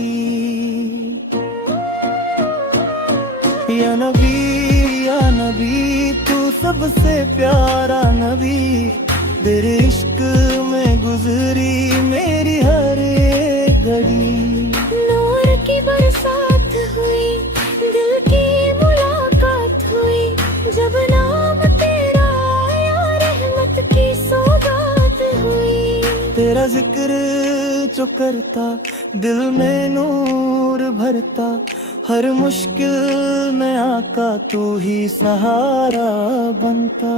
की। या नबी तू सबसे प्यारा नबी, तेरे इश्क में गुजरी मेरी हर एक घड़ी। नूर की बरसात हुई, दिल की मुलाकात हुई, जब नाम तेरा आया रहमत की सौगात हुई। तेरा जिक्र जो करता दिल में नूर भरता, हर मुश्किल में आका तू ही सहारा बनता।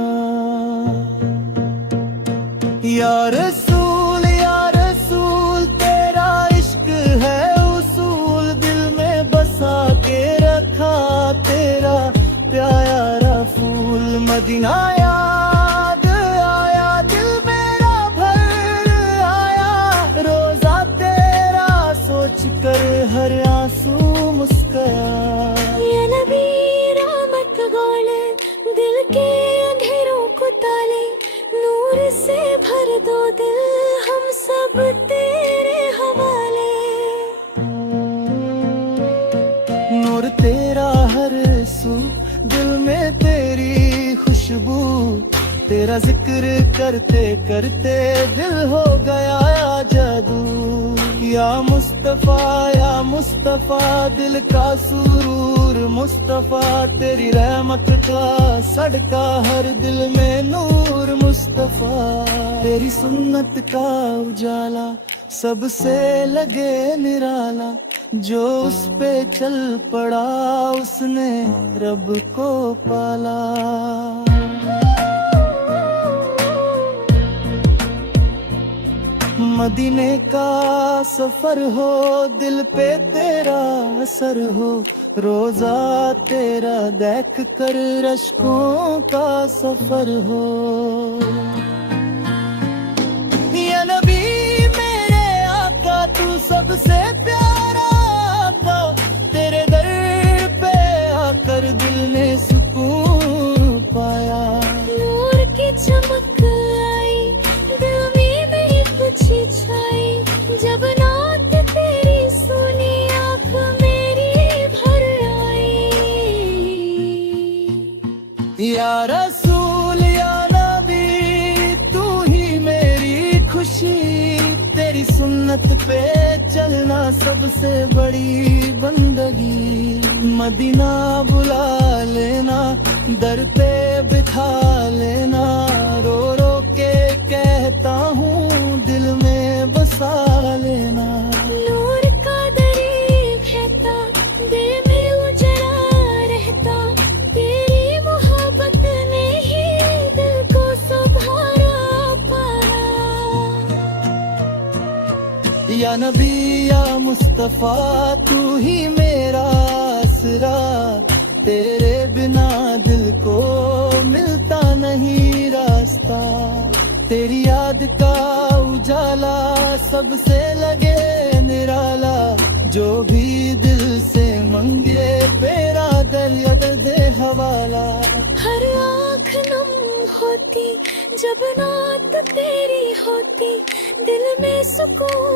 या रसूल तेरा इश्क है उसूल, दिल में बसा के रखा तेरा प्यारा फूल। मदीना याद आया, दिल मेरा भर आया, रोजा तेरा सोच कर हर आंसू मुस्कुराया। या नबी रहमत गौले, दिल के अंधेरों को ताले, नूर से भर दो दिल हम सब तेरे हवाले। नूर तेरा हर सू, दिल में तेरी खुशबू, तेरा जिक्र करते करते दिल हो गया जादू। या मुस्तफा दिल का सुरूर मुस्तफा, तेरी रहमत का सड़का हर दिल में नूर मुस्तफा। तेरी सुन्नत का उजाला सबसे लगे निराला, जो उस पे चल पड़ा उसने रब को पाला। मदीने का सफर हो, दिल पे तेरा असर हो, रोजा तेरा देख कर रश्कों का सफर हो। या नबी मेरे आका तू सबसे प्यारा आका, तेरे दर पे आकर दिल ने सुकून पाया। नूर की चमक आई, दिल में अच्छी छाई, जब नात तेरी सुनी आँख मेरी भर आई। या रसूल या नबी तू ही मेरी खुशी, तेरी सुन्नत पे चलना सबसे बड़ी बंदगी। मदीना बुला लेना, दर पे बिठा लेना, रो रो के कहता हूँ दिल में बसा लेना। नूर का दरीब कहता, दिल में उजड़ा रहता, तेरी मोहब्बत ने ही दिल को संभाला पाया। या नबी या मुस्तफा तू ही मेरा आसरा, तेरे बिना दिल को मिलता नहीं रास्ता। तेरी याद का उजाला सबसे लगे निराला, जो भी दिल से मंगे तेरा दरिया दे हवाला। हर आँख नम होती जब नात तेरी होती, दिल में सुकून